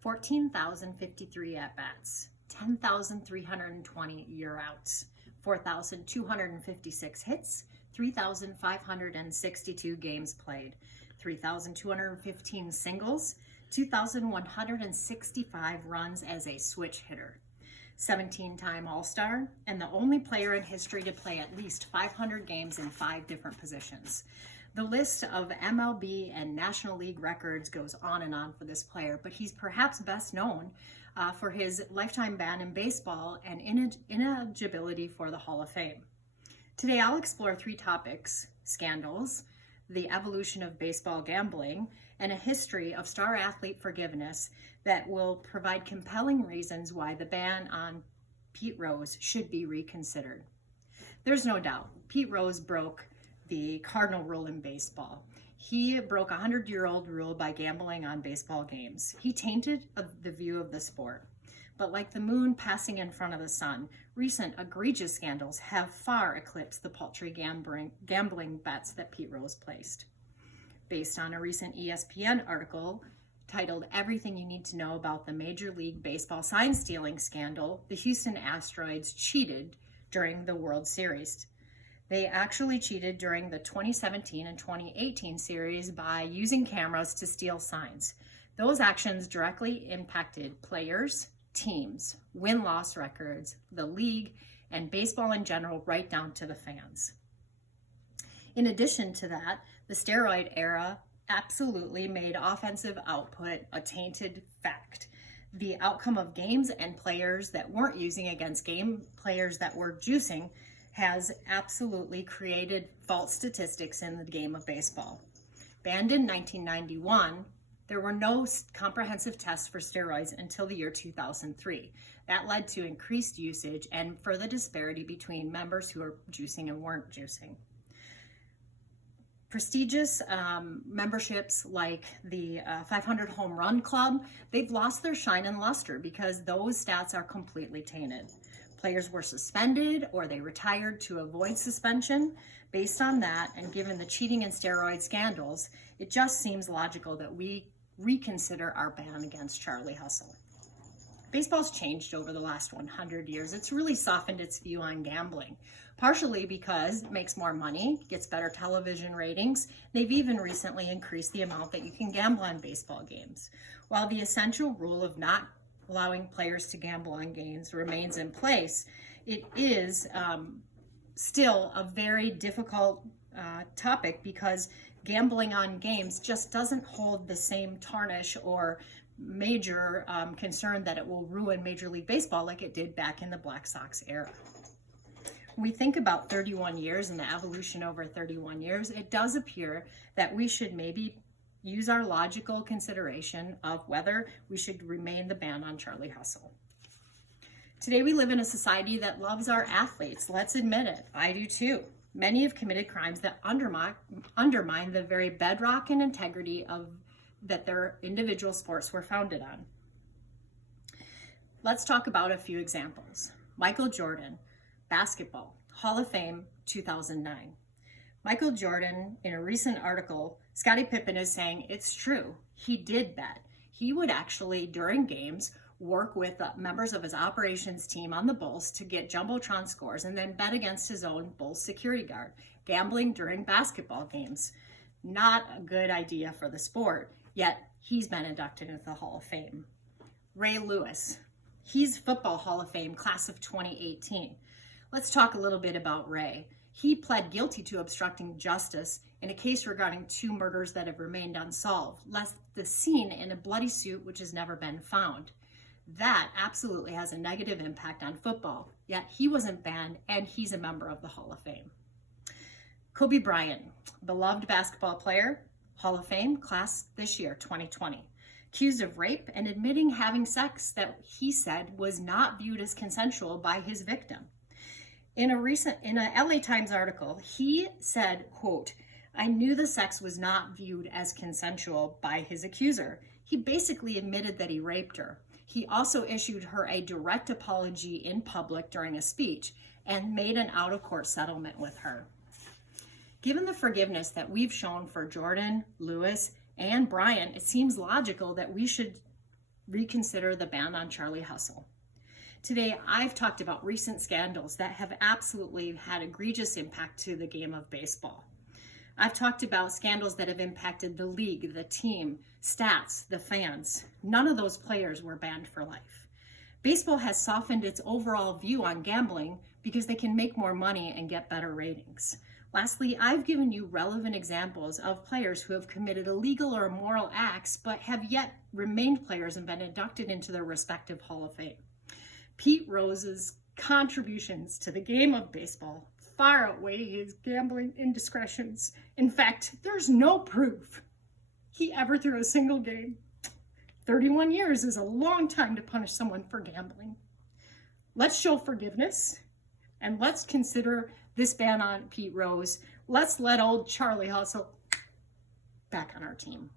14,053 at-bats, 10,320 year-outs, 4,256 hits, 3,562 games played, 3,215 singles, 2,165 runs as a switch hitter, 17-time All-Star, and the only player in history to play at least 500 games in 5 different positions. The list of MLB and National League records goes on and on for this player, but he's perhaps best known for his lifetime ban in baseball and ineligibility for the Hall of Fame. Today I'll explore 3 topics: scandals, the evolution of baseball gambling, and a history of star athlete forgiveness that will provide compelling reasons why the ban on Pete Rose should be reconsidered. There's no doubt Pete Rose broke the cardinal rule in baseball. He broke a 100-year-old rule by gambling on baseball games. He tainted the view of the sport. But like the moon passing in front of the sun, recent egregious scandals have far eclipsed the paltry gambling bets that Pete Rose placed. Based on a recent ESPN article titled "Everything You Need to Know About the Major League Baseball Sign Stealing Scandal," the Houston Astros cheated during the World Series. They actually cheated during the 2017 and 2018 series by using cameras to steal signs. Those actions directly impacted players, teams, win-loss records, the league, and baseball in general, right down to the fans. In addition to that, the steroid era absolutely made offensive output a tainted fact. The outcome of games and players that weren't using against game players that were juicing has absolutely created false statistics in the game of baseball. Banned in 1991, there were no comprehensive tests for steroids until the year 2003. That led to increased usage and further disparity between members who are juicing and weren't juicing. Prestigious memberships like the 500 Home Run Club, they've lost their shine and luster because those stats are completely tainted. Players were suspended or they retired to avoid suspension. Based on that, and given the cheating and steroid scandals, it just seems logical that we reconsider our ban against Charlie Hustle. Baseball's changed over the last 100 years. It's really softened its view on gambling, partially because it makes more money, gets better television ratings. They've even recently increased the amount that you can gamble on baseball games. While the essential rule of not allowing players to gamble on games remains in place, it is still a very difficult topic because gambling on games just doesn't hold the same tarnish or major concern that it will ruin Major League Baseball like it did back in the Black Sox era. When we think about 31 years and the evolution over 31 years, it does appear that we should maybe use our logical consideration of whether we should remain the ban on Charlie Hustle. Today we live in a society that loves our athletes. Let's admit it. I do too. Many have committed crimes that undermine the very bedrock and integrity that their individual sports were founded on. Let's talk about a few examples. Michael Jordan, basketball, Hall of Fame, 2009. Michael Jordan, in a recent article, Scottie Pippen is saying it's true. He did bet. He would actually, during games, work with members of his operations team on the Bulls to get Jumbotron scores and then bet against his own Bulls security guard, gambling during basketball games. Not a good idea for the sport, yet he's been inducted into the Hall of Fame. Ray Lewis, he's Football Hall of Fame, class of 2018. Let's talk a little bit about Ray. He pled guilty to obstructing justice in a case regarding 2 murders that have remained unsolved, left the scene in a bloody suit which has never been found. That absolutely has a negative impact on football, yet he wasn't banned and he's a member of the Hall of Fame. Kobe Bryant, beloved basketball player, Hall of Fame, class this year, 2020. Accused of rape and admitting having sex that he said was not viewed as consensual by his victim. In a LA Times article, he said, quote, "I knew the sex was not viewed as consensual by his accuser. He basically admitted that he raped her. He also issued her a direct apology in public during a speech and made an out-of-court settlement with her." Given the forgiveness that we've shown for Jordan, Lewis, and Bryant, it seems logical that we should reconsider the ban on Charlie Hustle. Today, I've talked about recent scandals that have absolutely had egregious impact to the game of baseball. I've talked about scandals that have impacted the league, the team, stats, the fans. None of those players were banned for life. Baseball has softened its overall view on gambling because they can make more money and get better ratings. Lastly, I've given you relevant examples of players who have committed illegal or immoral acts but have yet remained players and been inducted into their respective Hall of Fame. Pete Rose's contributions to the game of baseball far outweigh his gambling indiscretions. In fact, there's no proof he ever threw a single game. 31 years is a long time to punish someone for gambling. Let's show forgiveness and let's consider this ban on Pete Rose. Let's let old Charlie Hustle back on our team.